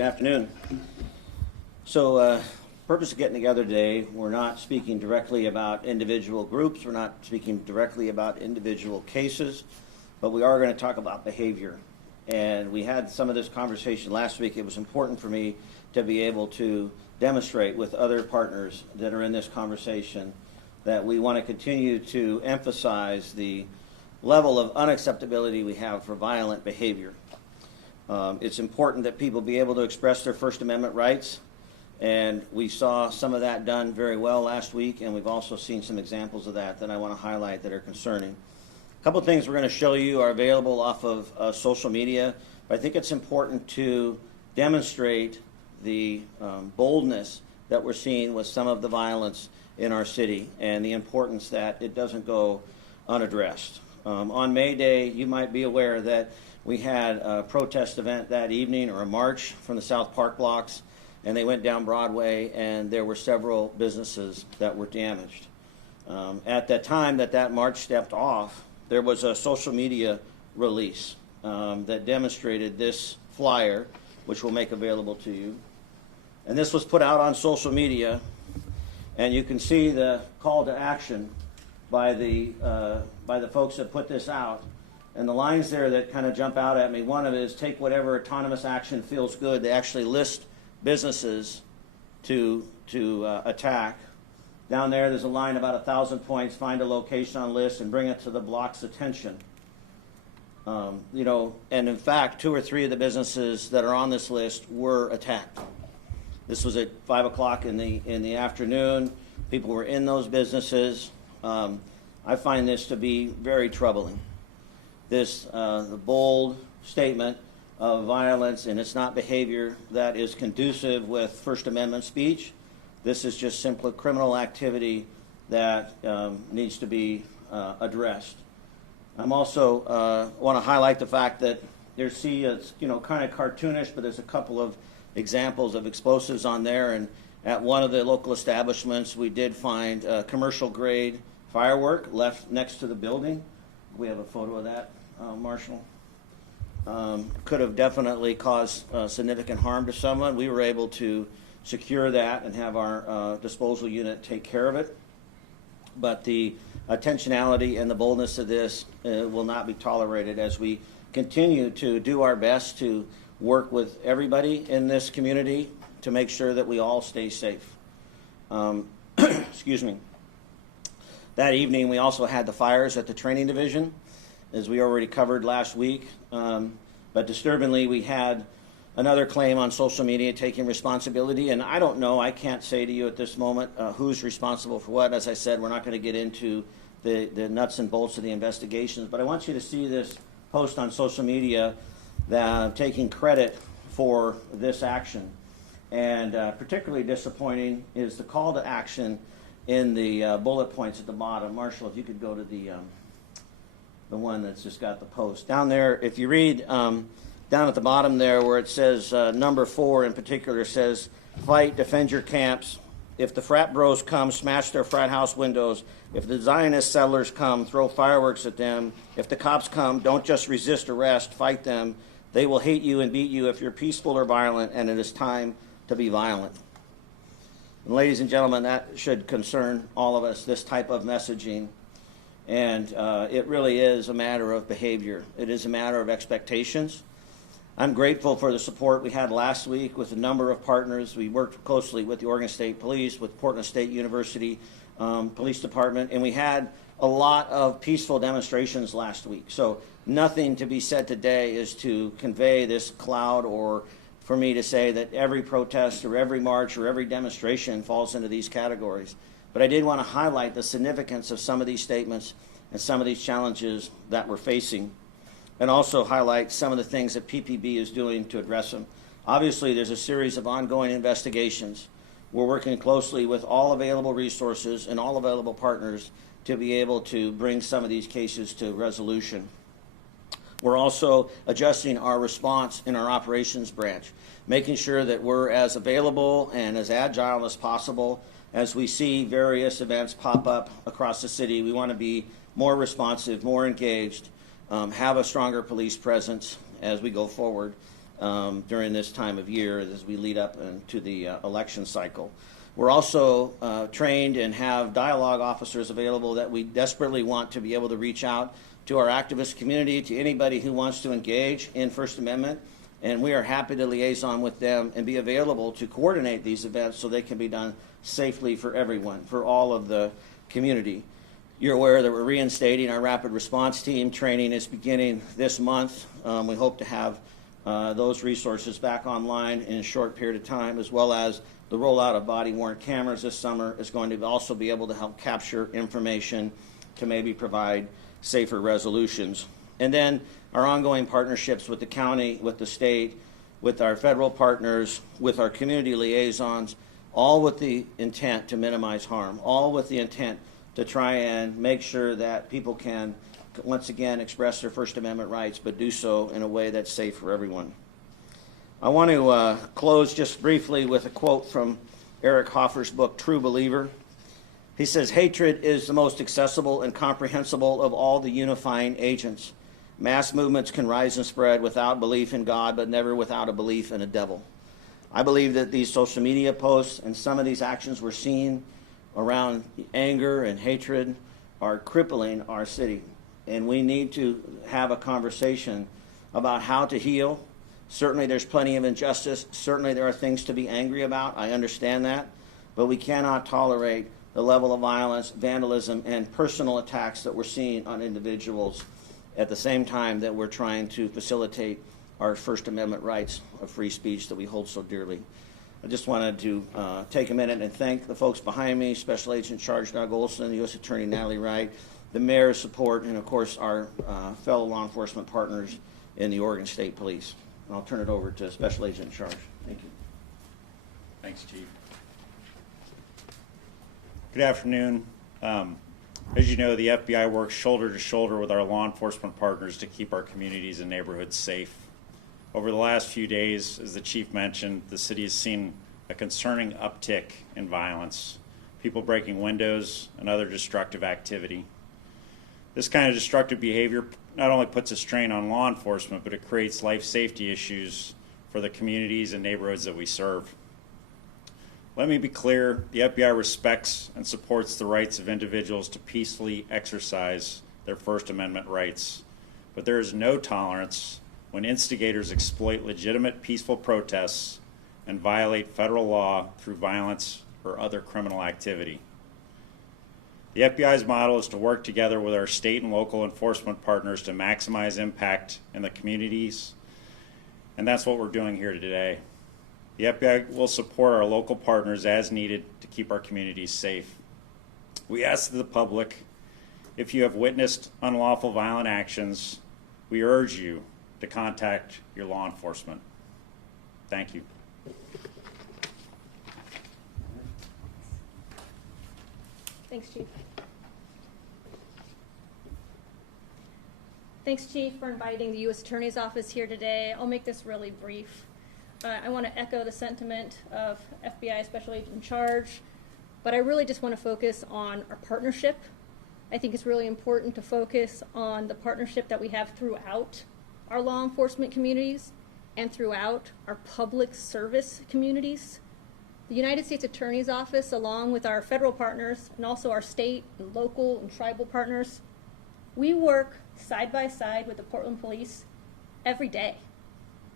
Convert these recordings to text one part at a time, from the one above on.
Good afternoon. So, purpose of getting together today, we're not speaking directly about individual groups, we're not speaking directly about individual cases, but we are going to talk about behavior. And we had some of this conversation last week. It was important for me to be able to demonstrate with other partners that are in this conversation that we want to continue to emphasize the level of unacceptability we have for violent behavior. It's important that people be able to express their First Amendment rights, and we saw some of that done very well last week, and we've also seen some examples of that I want to highlight that are concerning. A couple of things we're going to show you are available off of social media, but I think it's important to demonstrate the boldness that we're seeing with some of the violence in our city and the importance that it doesn't go unaddressed. On May Day, you might be aware that we had a protest event that evening, or a march from the South Park blocks, and they went down Broadway, and there were several businesses that were damaged. At that time that march stepped off, there was a social media release that demonstrated this flyer, which we'll make available to you. And this was put out on social media, and you can see the call to action by the folks that put this out. And the lines there that kind of jump out at me, one of it is take whatever autonomous action feels good. They actually list businesses to attack. Down there's a line about 1,000 points, find a location on list and bring it to the block's attention. And in fact, 2 or 3 of the businesses that are on this list were attacked. This was at 5 o'clock in the afternoon. People were in those businesses. I find this to be very troubling. The bold statement of violence, and it's not behavior that is conducive with First Amendment speech. This is just simple criminal activity that needs to be addressed. I'm also want to highlight the fact that it's kind of cartoonish, but there's a couple of examples of explosives on there. And at one of the local establishments, we did find commercial grade firework left next to the building. We have a photo of that, Marshall. Could have definitely caused significant harm to someone. We were able to secure that and have our disposal unit take care of it. But the intentionality and the boldness of this will not be tolerated as we continue to do our best to work with everybody in this community to make sure that we all stay safe. Excuse me. That evening, we also had the fires at the training division, as we already covered last week. But disturbingly, we had another claim on social media taking responsibility. And I don't know, I can't say to you at this moment who's responsible for what. As I said, we're not going to get into the nuts and bolts of the investigations. But I want you to see this post on social media that taking credit for this action. And particularly disappointing is the call to action in the bullet points at the bottom. Marshall, if you could go to the one that's just got the post. Down there, if you read down at the bottom there where it says number 4 in particular says, fight, defend your camps. If the frat bros come, smash their frat house windows. If the Zionist settlers come, throw fireworks at them. If the cops come, don't just resist arrest, fight them. They will hate you and beat you if you're peaceful or violent, and it is time to be violent. And ladies and gentlemen, that should concern all of us, this type of messaging. And it really is a matter of behavior. It is a matter of expectations. I'm grateful for the support we had last week with a number of partners. We worked closely with the Oregon State Police, with Portland State University Police Department, and we had a lot of peaceful demonstrations last week. So nothing to be said today is to convey this cloud or for me to say that every protest or every march or every demonstration falls into these categories. But I did want to highlight the significance of some of these statements and some of these challenges that we're facing, and also highlight some of the things that PPB is doing to address them. Obviously, there's a series of ongoing investigations. We're working closely with all available resources and all available partners to be able to bring some of these cases to resolution. We're also adjusting our response in our operations branch, making sure that we're as available and as agile as possible. As we see various events pop up across the city, we want to be more responsive, more engaged, have a stronger police presence as we go forward. during this time of year as we lead up into the election cycle. We're also trained and have dialogue officers available that we desperately want to be able to reach out to our activist community, to anybody who wants to engage in First Amendment, and we are happy to liaison with them and be available to coordinate these events so they can be done safely for everyone, for all of the community. You're aware that we're reinstating our rapid response team. Training is beginning this month. We hope to have those resources back online in a short period of time, as well as the rollout of body-worn cameras this summer is going to also be able to help capture information to maybe provide safer resolutions. And then our ongoing partnerships with the county, with the state, with our federal partners, with our community liaisons, all with the intent to minimize harm, all with the intent to try and make sure that people can, once again, express their First Amendment rights, but do so in a way that's safe for everyone. I want to close just briefly with a quote from Eric Hoffer's book, True Believer. He says, "Hatred is the most accessible and comprehensible of all the unifying agents. Mass movements can rise and spread without belief in God, but never without a belief in a devil." I believe that these social media posts and some of these actions we're seeing around anger and hatred are crippling our city. And we need to have a conversation about how to heal. Certainly there's plenty of injustice. Certainly there are things to be angry about. I understand that. But we cannot tolerate the level of violence, vandalism, and personal attacks that we're seeing on individuals at the same time that we're trying to facilitate our First Amendment rights of free speech that we hold so dearly. I just wanted to take a minute and thank the folks behind me, Special Agent in Charge Doug Olson, U.S. Attorney Natalie Wright, the mayor's support, and of course our fellow law enforcement partners in the Oregon State Police. And I'll turn it over to Special Agent in Charge. Thank you. Thanks, Chief. Good afternoon. As you know, the FBI works shoulder to shoulder with our law enforcement partners to keep our communities and neighborhoods safe. Over the last few days, as the Chief mentioned, the city has seen a concerning uptick in violence, people breaking windows and other destructive activity. This kind of destructive behavior not only puts a strain on law enforcement, but it creates life safety issues for the communities and neighborhoods that we serve. Let me be clear, the FBI respects and supports the rights of individuals to peacefully exercise their First Amendment rights, but there is no tolerance when instigators exploit legitimate peaceful protests and violate federal law through violence or other criminal activity. The FBI's model is to work together with our state and local enforcement partners to maximize impact in the communities, and that's what we're doing here today. The FBI will support our local partners as needed to keep our communities safe. We ask the public, if you have witnessed unlawful violent actions, we urge you to contact your law enforcement. Thank you. Thanks, Chief. Thanks, Chief, for inviting the U.S. Attorney's Office here today. I'll make this really brief. I want to echo the sentiment of FBI Special Agent in Charge, but I really just want to focus on our partnership. I think it's really important to focus on the partnership that we have throughout our law enforcement communities and throughout our public service communities. The United States Attorney's Office, along with our federal partners and also our state and local and tribal partners, we work side by side with the Portland Police every day.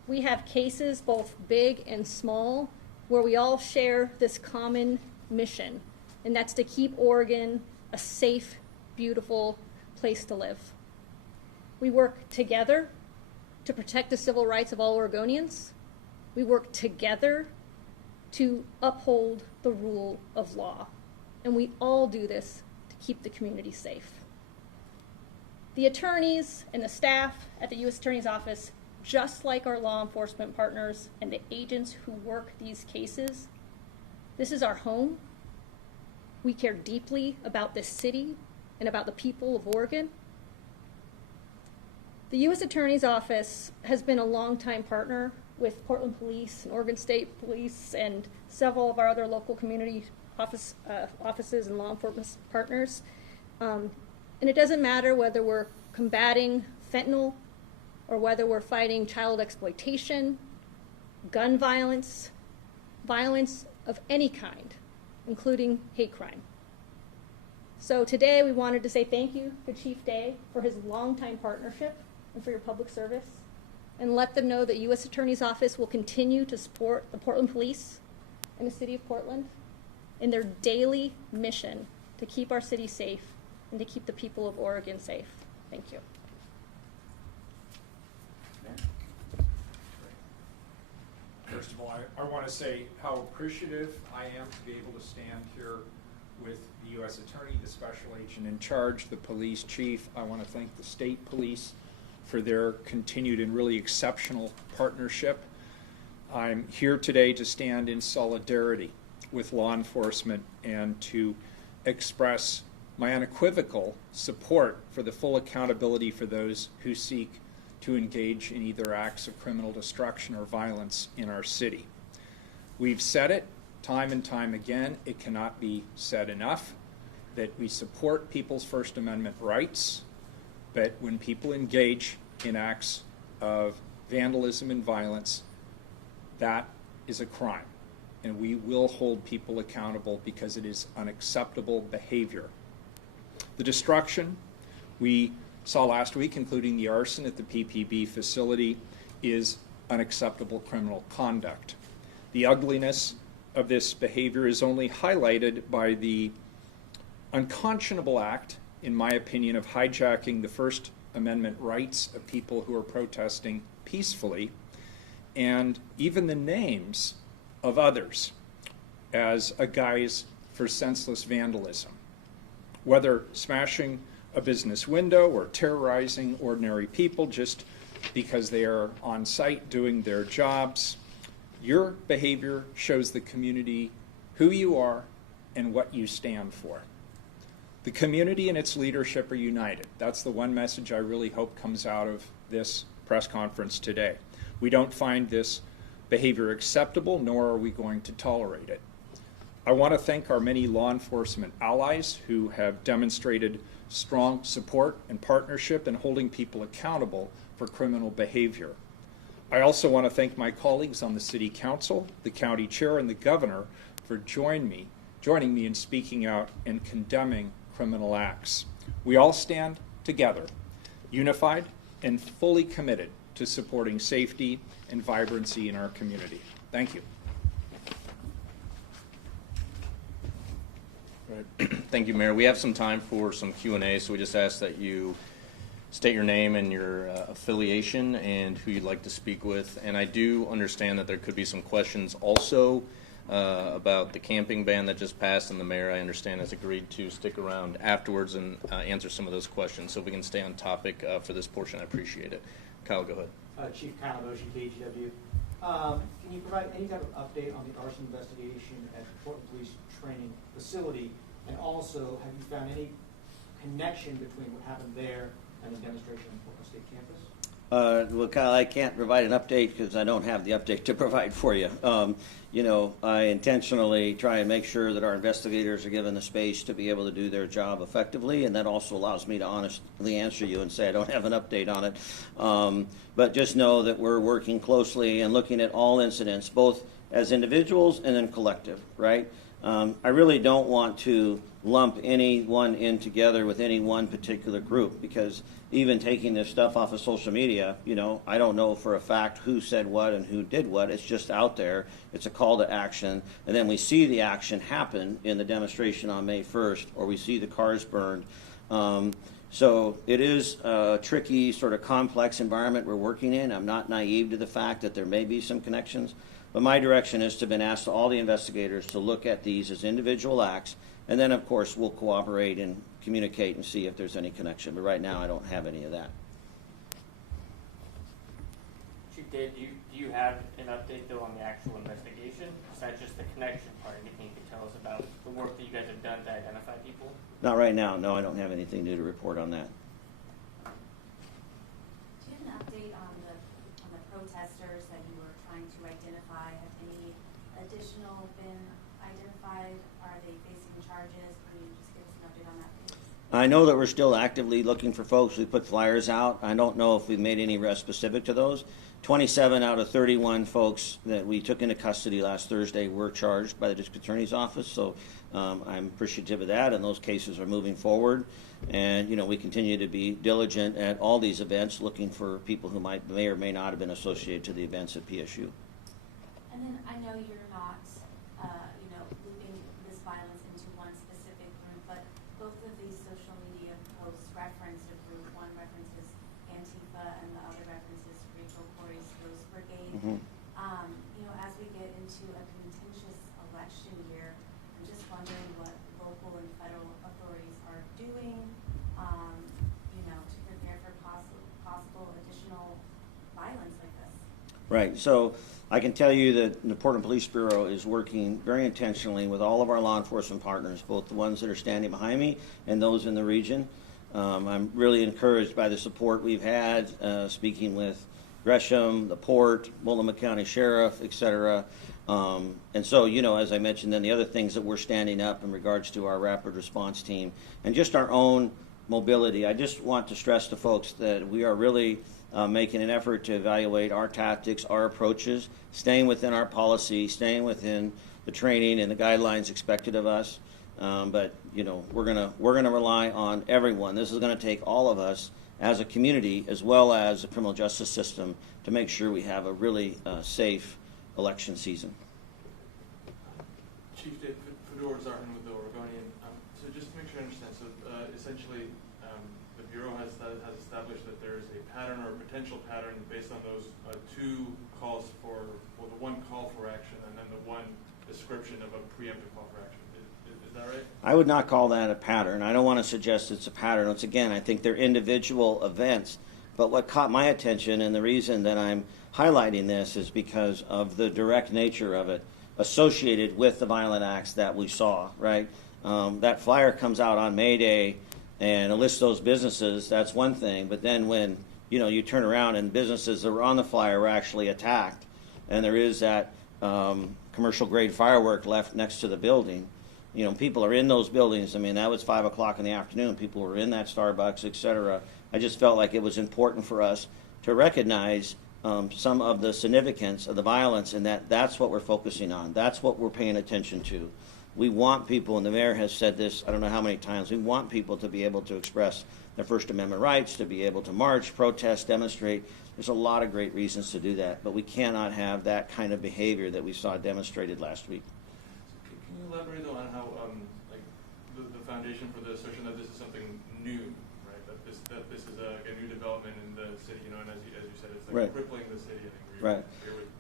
We have cases both big and small where we all share this common mission, and that's to keep Oregon a safe, beautiful place to live. We work together to protect the civil rights of all Oregonians. We work together to uphold the rule of law, and we all do this to keep the community safe. The attorneys and the staff at the U.S. Attorney's Office, just like our law enforcement partners and the agents who work these cases, this is our home. We care deeply about this city and about the people of Oregon. The U.S. Attorney's Office has been a longtime partner with Portland Police and Oregon State Police and several of our other local community offices and law enforcement partners. And it doesn't matter whether we're combating fentanyl or whether we're fighting child exploitation gun violence, violence of any kind, including hate crime. So today we wanted to say thank you to Chief Day for his longtime partnership and for your public service, and let them know that U.S. Attorney's Office will continue to support the Portland Police and the City of Portland in their daily mission to keep our city safe and to keep the people of Oregon safe. Thank you. First of all, I want to say how appreciative I am to be able to stand here with the U.S. Attorney, the Special Agent in charge, the Police Chief. I want to thank the State Police for their continued and really exceptional partnership. I'm here today to stand in solidarity with law enforcement and to express my unequivocal support for the full accountability for those who seek to engage in either acts of criminal destruction or violence in our city. We've said it time and time again, it cannot be said enough, that we support people's First Amendment rights, but when people engage in acts of vandalism and violence, that is a crime, and we will hold people accountable because it is unacceptable behavior. The destruction we saw last week, including the arson at the PPB facility, is unacceptable criminal conduct. The ugliness of this behavior is only highlighted by the unconscionable act, in my opinion, of hijacking the First Amendment rights of people who are protesting peacefully, and even the names of others as a guise for senseless vandalism. Whether smashing a business window or terrorizing ordinary people just because they are on site doing their jobs, your behavior shows the community who you are and what you stand for. The community and its leadership are united. That's the one message I really hope comes out of this press conference today. We don't find this behavior acceptable, nor are we going to tolerate it. I want to thank our many law enforcement allies who have demonstrated strong support and partnership in holding people accountable for criminal behavior. I also want to thank my colleagues on the City Council, the County Chair, and the Governor for joining me in speaking out and condemning criminal acts. We all stand together, unified and fully committed to supporting safety and vibrancy in our community. Thank you. Right. Thank you, Mayor. We have some time for some Q&A, so we just ask that you state your name and your affiliation and who you'd like to speak with. And I do understand that there could be some questions also about the camping ban that just passed, and the mayor, I understand, has agreed to stick around afterwards and answer some of those questions. So if we can stay on topic for this portion, I appreciate it. Kyle, go ahead. Chief Kyle Motion, KGW. Can you provide any type of update on the arson investigation at the Portland Police Training Facility? And also, have you found any connection between what happened there and the demonstration on Portland State campus? Well, Kyle, I can't provide an update because I don't have the update to provide for you. You know, I intentionally try and make sure that our investigators are given the space to be able to do their job effectively, and that also allows me to honestly answer you and say I don't have an update on it. But just know that we're working closely and looking at all incidents, both as individuals and then collective, right? I really don't want to lump anyone in together with any one particular group, because even taking this stuff off of social media, you know, I don't know for a fact who said what and who did what. It's just out there. It's a call to action. And then we see the action happen in the demonstration on May 1st, or we see the cars burned. So it is a tricky, sort of complex environment we're working in. I'm not naive to the fact that there may be some connections. But my direction has been asked to all the investigators to look at these as individual acts, and then, of course, we'll cooperate and communicate and see if there's any connection. But right now, I don't have any of that. Chief Dave, do you have an update, though, on the actual investigation? Besides just the connection part, anything you can tell us about the work that you guys have done to identify people? Not right now. No, I don't have anything new to report on that. Do you have an update on the protesters that you were trying to identify? Have any additional been identified? Are they facing charges? Can you just give us an update on that, please? I know that we're still actively looking for folks. We put flyers out. I don't know if we've made any arrests specific to those. 27 out of 31 folks that we took into custody last Thursday were charged by the district attorney's office. So I'm appreciative of that, and those cases are moving forward. And we continue to be diligent at all these events, looking for people who may or may not have been associated to the events at PSU. And then I know you're not, looping this violence into one specific group, but both of these social media posts reference a group. One references Antifa and the other references Rachel Corey's Ghost Brigade. Mhm. As we get into a contentious election year, I'm just wondering what local and federal authorities are doing, to prepare for possible additional violence like this. Right. So I can tell you that the Portland Police Bureau is working very intentionally with all of our law enforcement partners, both the ones that are standing behind me and those in the region. I'm really encouraged by the support we've had, speaking with Gresham, the Port, Multnomah County Sheriff, et cetera. And so, as I mentioned, then the other things that we're standing up in regards to our rapid response team and just our own mobility. I just want to stress to folks that we are really making an effort to evaluate our tactics, our approaches, staying within our policy, staying within the training and the guidelines expected of us. But we're gonna rely on everyone. This is gonna take all of us as a community, as well as the criminal justice system, to make sure we have a really safe election season. Chief Fedor Zartan with the Oregonian. So just to make sure I understand, so essentially the Bureau has established that there is a pattern or a potential pattern based on those two calls for, well, the one call for action and then the one description of a preemptive call for action. Is that right? I would not call that a pattern. I don't want to suggest it's a pattern. Once again, I think they're individual events. But what caught my attention, and the reason that I'm highlighting this, is because of the direct nature of it associated with the violent acts that we saw, right? That flyer comes out on May Day and it lists those businesses. That's one thing. But then when, you turn around and businesses that were on the flyer were actually attacked, and there is that commercial grade firework left next to the building. People are in those buildings. I mean, that was 5 o'clock in the afternoon. People were in that Starbucks, et cetera. I just felt like it was important for us to recognize some of the significance of the violence, and that's what we're focusing on. That's what we're paying attention to. We want people, and the mayor has said this I don't know how many times, we want people to be able to express their First Amendment rights, to be able to march, protest, demonstrate. There's a lot of great reasons to do that, but we cannot have that kind of behavior that we saw demonstrated last week. Can you elaborate though on how the foundation for the assertion that this is something new, right? That this is a new development in the city, and as you said, it's like Right. crippling the city. I think. Right.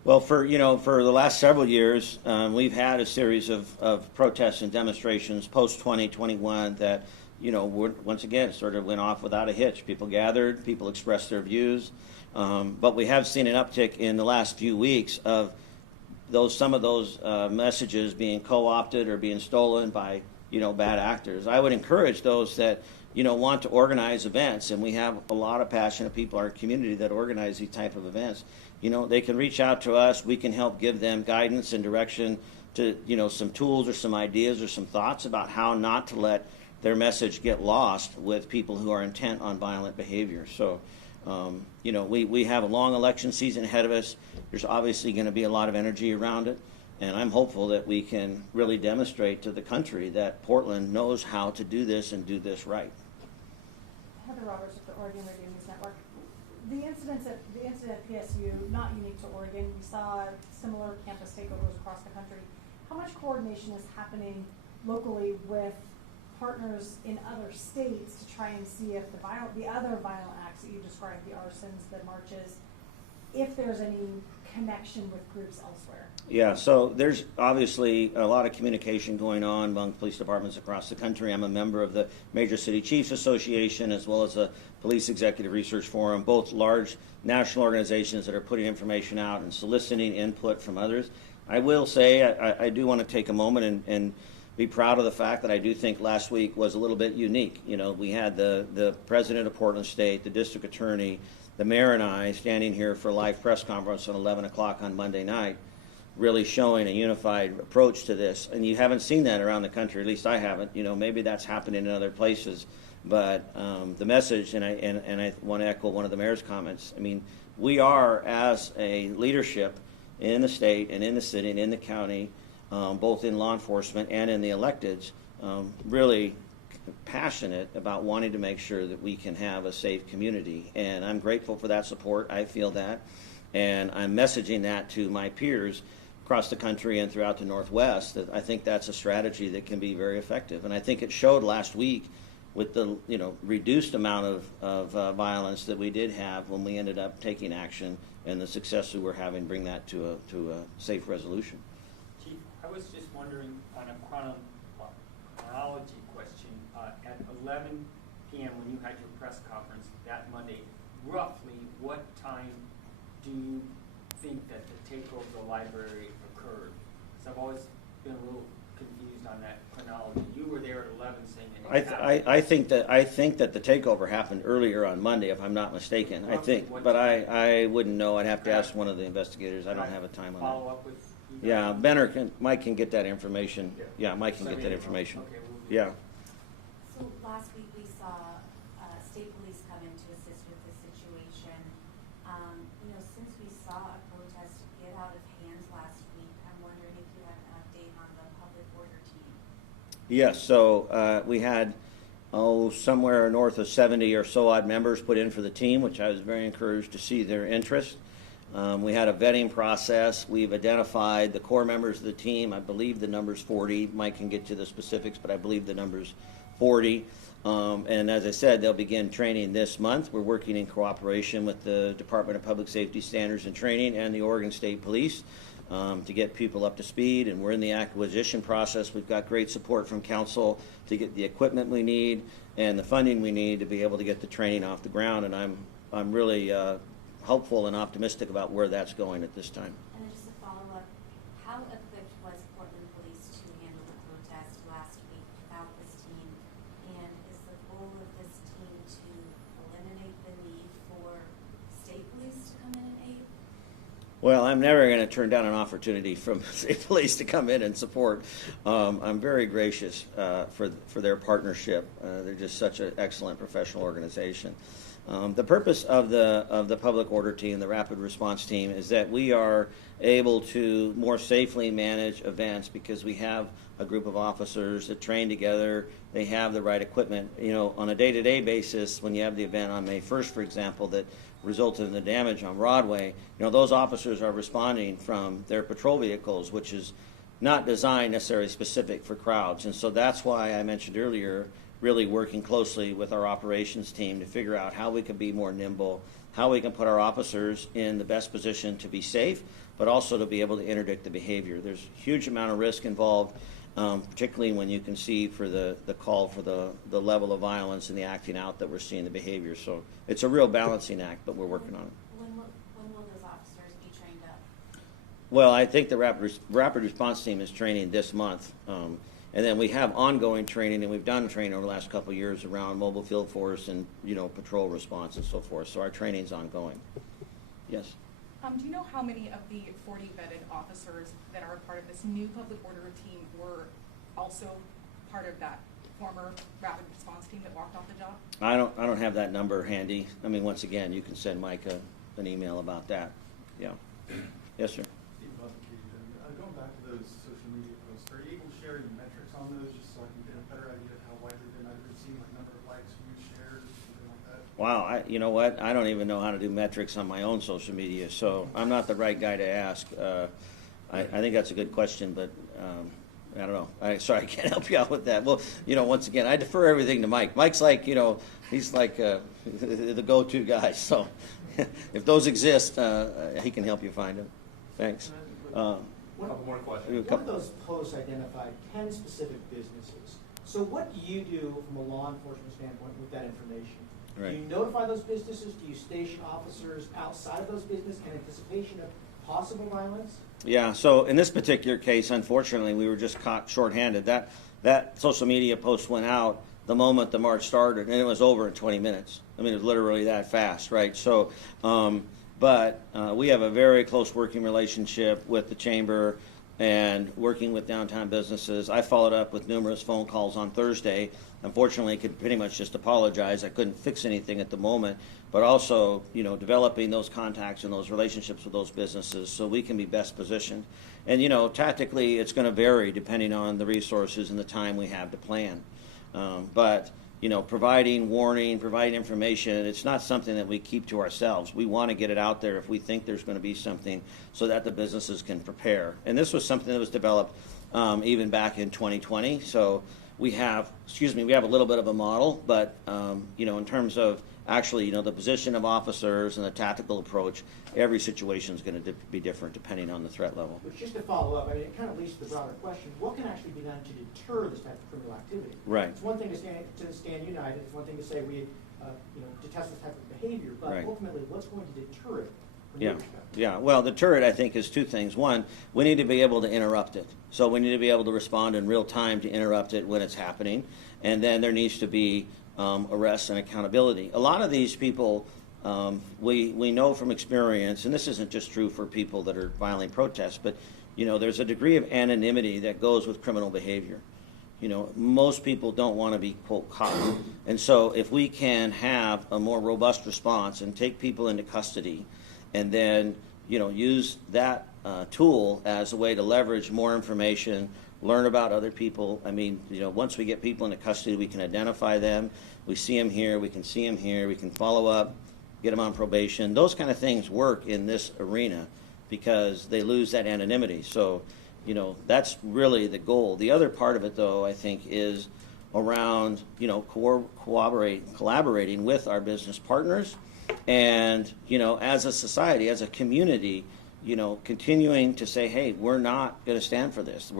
Well, for the last several years, we've had a series of protests and demonstrations post 2021 that once again sort of went off without a hitch. People gathered, people expressed their views, but we have seen an uptick in the last few weeks of some of those messages being co-opted or being stolen by bad actors. I would encourage those that want to organize events, and we have a lot of passionate people in our community that organize these type of events. They can reach out to us. We can help give them guidance and direction to some tools or some ideas or some thoughts about how not to let their message get lost with people who are intent on violent behavior. So we have a long election season ahead of us. There's obviously going to be a lot of energy around it, and I'm hopeful that we can really demonstrate to the country that Portland knows how to do this and do this right. Heather Roberts with the Oregon Radio News Network. The incident at PSU, not unique to Oregon. We saw similar campus takeovers across the country. How much coordination is happening locally with partners in other states to try and see if the other violent acts that you described, the arsons, the marches, if there's any connection with groups elsewhere? Yeah, so there's obviously a lot of communication going on among police departments across the country. I'm a member of the Major City Chiefs Association as well as the Police Executive Research Forum, both large national organizations that are putting information out and soliciting input from others. I will say I do want to take a moment and be proud of the fact that I do think last week was a little bit unique. We had the president of Portland State, the district attorney, the mayor, and I standing here for a live press conference at 11 o'clock on Monday night, really showing a unified approach to this. And you haven't seen that around the country, at least I haven't. Maybe that's happening in other places. But the message, and I want to echo one of the mayor's comments, I mean, we are, as a leadership in the state and in the city and in the county, both in law enforcement and in the electeds, really passionate about wanting to make sure that we can have a safe community. And I'm grateful for that support. I feel that. And I'm messaging that to my peers across the country and throughout the Northwest, that I think that's a strategy that can be very effective. And I think it showed last week with the reduced amount of violence that we did have when we ended up taking action, and the success that we're having bring that to a safe resolution. Chief, I was just wondering on a chronology question, at 11 p.m. when you had your press conference that Monday, roughly what time do you think that the takeover of the library occurred? Because I've always been a little confused on that chronology. You were there at 11 saying that I think that the takeover happened earlier on Monday, if I'm not mistaken. I think, but I wouldn't know. I'd have to ask one of the investigators. I don't have a time on that. Follow up with you Yeah, guys? Mike can get that information. Yeah, Mike can get that information. Okay, we'll do Yeah. So last week we saw state police come in to assist with the situation. Since we saw a protest get out of hand last week, I'm wondering if you have an update on the public order team. Yes, so we had, somewhere north of 70 or so odd members put in for the team, which I was very encouraged to see their interest. We had a vetting process. We've identified the core members of the team. I believe the number's 40. Mike can get to the specifics, but I believe the number's 40. And as I said, they'll begin training this month. We're working in cooperation with the Department of Public Safety Standards and Training and the Oregon State Police to get people up to speed. And we're in the acquisition process. We've got great support from council to get the equipment we need and the funding we need to be able to get the training off the ground. And I'm really hopeful and optimistic about where that's going at this time. And then just a follow-up, how equipped was Portland Police to handle the protest last week without this team? And is the goal of this team to eliminate the need for state police to come in and aid? Well, I'm never going to turn down an opportunity from state police to come in and support. I'm very gracious for their partnership. They're just such an excellent professional organization. The purpose of the public order team, the rapid response team, is that we are able to more safely manage events because we have a group of officers that train together. They have the right equipment. On a day-to-day basis, when you have the event on May 1st, for example, that resulted in the damage on Broadway, those officers are responding from their patrol vehicles, which is not designed necessarily specific for crowds. And so that's why I mentioned earlier really working closely with our operations team to figure out how we can be more nimble, how we can put our officers in the best position to be safe, but also to be able to interdict the behavior. There's a huge amount of risk involved, particularly when you can see for the call for the level of violence and the acting out that we're seeing the behavior. So it's a real balancing act, but we're working on it. When will those officers be trained up? Well, I think the rapid response team is training this month. And then we have ongoing training, and we've done training over the last couple of years around mobile field force and, patrol response and so forth. So our training's ongoing. Yes? Do you know how many of the 40 vetted officers that are part of this new public order team were also part of that former rapid response team that walked off the job? I don't have that number handy. I mean, once again, you can send Mike an email about that. Yeah. Yes, sir. Going back to those social media posts, are you able to share any metrics on those just so I can get a better idea of how widely they're measured, seeing like number of likes, views, shares, something like that? Wow, you know what? I don't even know how to do metrics on my own social media, so I'm not the right guy to ask. I think that's a good question, but I don't know. Sorry, I can't help you out with that. Well, once again, I defer everything to Mike. Mike's like, he's like the go-to guy. So if those exist, he can help you find them. Thanks. A couple more questions. One of those posts identified 10 specific businesses. So what do you do from a law enforcement standpoint with that information? Right. Do you notify those businesses? Do you station officers outside of those businesses in anticipation of possible violence? Yeah, so in this particular case, unfortunately, we were just caught shorthanded. That social media post went out the moment the march started, and it was over in 20 minutes. I mean, it was literally that fast, right? So, but we have a very close working relationship with the chamber. and working with downtown businesses. I followed up with numerous phone calls on Thursday. Unfortunately, I could pretty much just apologize. I couldn't fix anything at the moment, but also, developing those contacts and those relationships with those businesses so we can be best positioned. And, tactically, it's going to vary depending on the resources and the time we have to plan. But providing warning, providing information, it's not something that we keep to ourselves. We want to get it out there if we think there's going to be something so that the businesses can prepare. And this was something that was developed even back in 2020. So we have a little bit of a model, but, in terms of actually, the position of officers and the tactical approach, every situation is going to be different depending on the threat level. But just to follow up, it kind of leads to the broader question, what can actually be done to deter this type of criminal activity? Right. It's one thing to stand united, it's one thing to say we, detest this type of behavior, but Right. ultimately, what's going to deter it from your perspective? Yeah. Well, deter it, I think, is two things. One, we need to be able to interrupt it. So we need to be able to respond in real time to interrupt it when it's happening. And then there needs to be arrests and accountability. A lot of these people, we know from experience, and this isn't just true for people that are violent protests, but there's a degree of anonymity that goes with criminal behavior. Most people don't want to be, quote, caught. And so if we can have a more robust response and take people into custody and then, use that tool as a way to leverage more information, learn about other people. Once we get people into custody, we can identify them. We see them here, we can see them here, we can follow up, get them on probation. Those kind of things work in this arena because they lose that anonymity. So, that's really the goal. The other part of it, though, I think, is around, collaborating with our business partners and, as a society, as a community, continuing to say, hey, we're not going to stand for this.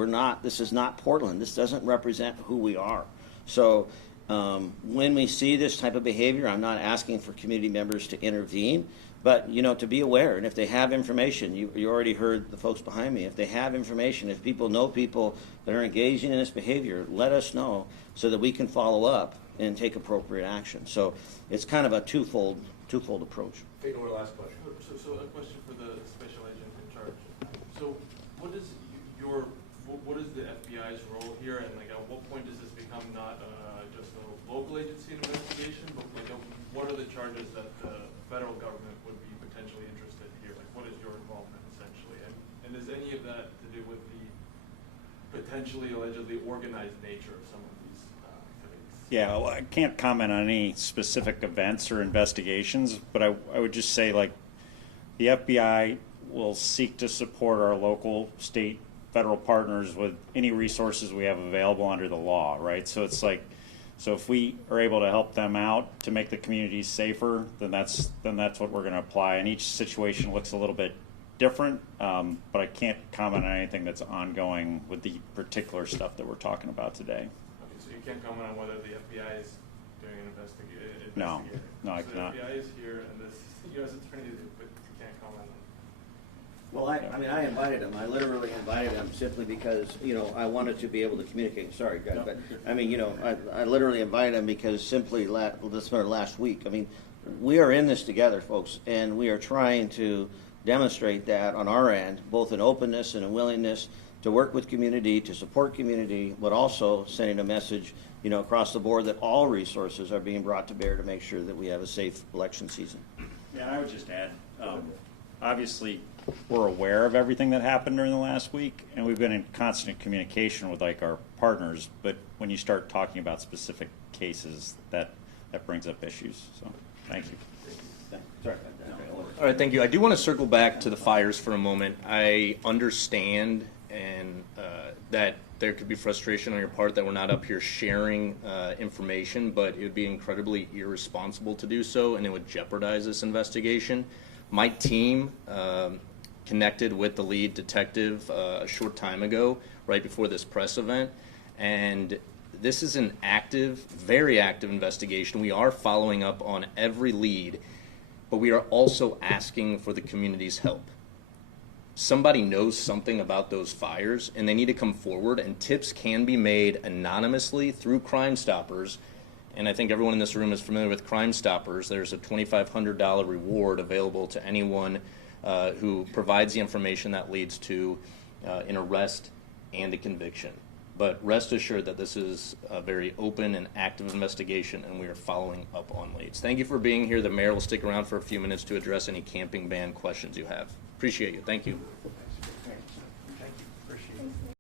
This is not Portland. This doesn't represent who we are. So when we see this type of behavior, I'm not asking for community members to intervene, but, to be aware. And if they have information, you already heard the folks behind me. If they have information, if people know people that are engaging in this behavior, let us know so that we can follow up and take appropriate action. So it's kind of a twofold approach. Take our last question. So a question for the special agent in charge. So what is the FBI's role here, and at what point does this become not just a local agency investigation, but what are the charges that the federal government would be potentially interested here? What is your involvement essentially, and is any of that to do with the potentially allegedly organized nature of some of these activities? Yeah, well, I can't comment on any specific events or investigations, but I would just say, the FBI will seek to support our local, state, federal partners with any resources we have available under the law, right? So it's so if we are able to help them out to make the communities safer, then that's what we're going to apply. And each situation looks a little bit different, but I can't comment on anything that's ongoing with the particular stuff that we're talking about today. Okay, so you can't comment on whether the FBI is doing an investigation? No, I so cannot. The FBI is here, and this U.S. attorney, but you can't comment on. Well, I invited him. I literally invited him simply because, I wanted to be able to communicate. Sorry, guys, but I literally invited him because simply last week. We are in this together, folks, and we are trying to demonstrate that on our end, both an openness and a willingness to work with community, to support community, but also sending a message, across the board that all resources are being brought to bear to make sure that we have a safe election season. Yeah, and I would just add, obviously, we're aware of everything that happened during the last week, and we've been in constant communication with our partners. But when you start talking about specific cases, that brings up issues. So, thank you. Sorry. All right, thank you. I do want to circle back to the fires for a moment. I understand that there could be frustration on your part that we're not up here sharing information, but it would be incredibly irresponsible to do so, and it would jeopardize this investigation. My team connected with the lead detective a short time ago, right before this press event, and this is an active, very active investigation. We are following up on every lead, but we are also asking for the community's help. Somebody knows something about those fires, and they need to come forward, and tips can be made anonymously through Crime Stoppers. And I think everyone in this room is familiar with Crime Stoppers. There's a $2,500 reward available to anyone who provides the information that leads to an arrest and a conviction. But rest assured that this is a very open and active investigation, and we are following up on leads. Thank you for being here. The mayor will stick around for a few minutes to address any camping ban questions you have. Appreciate you. Thank you.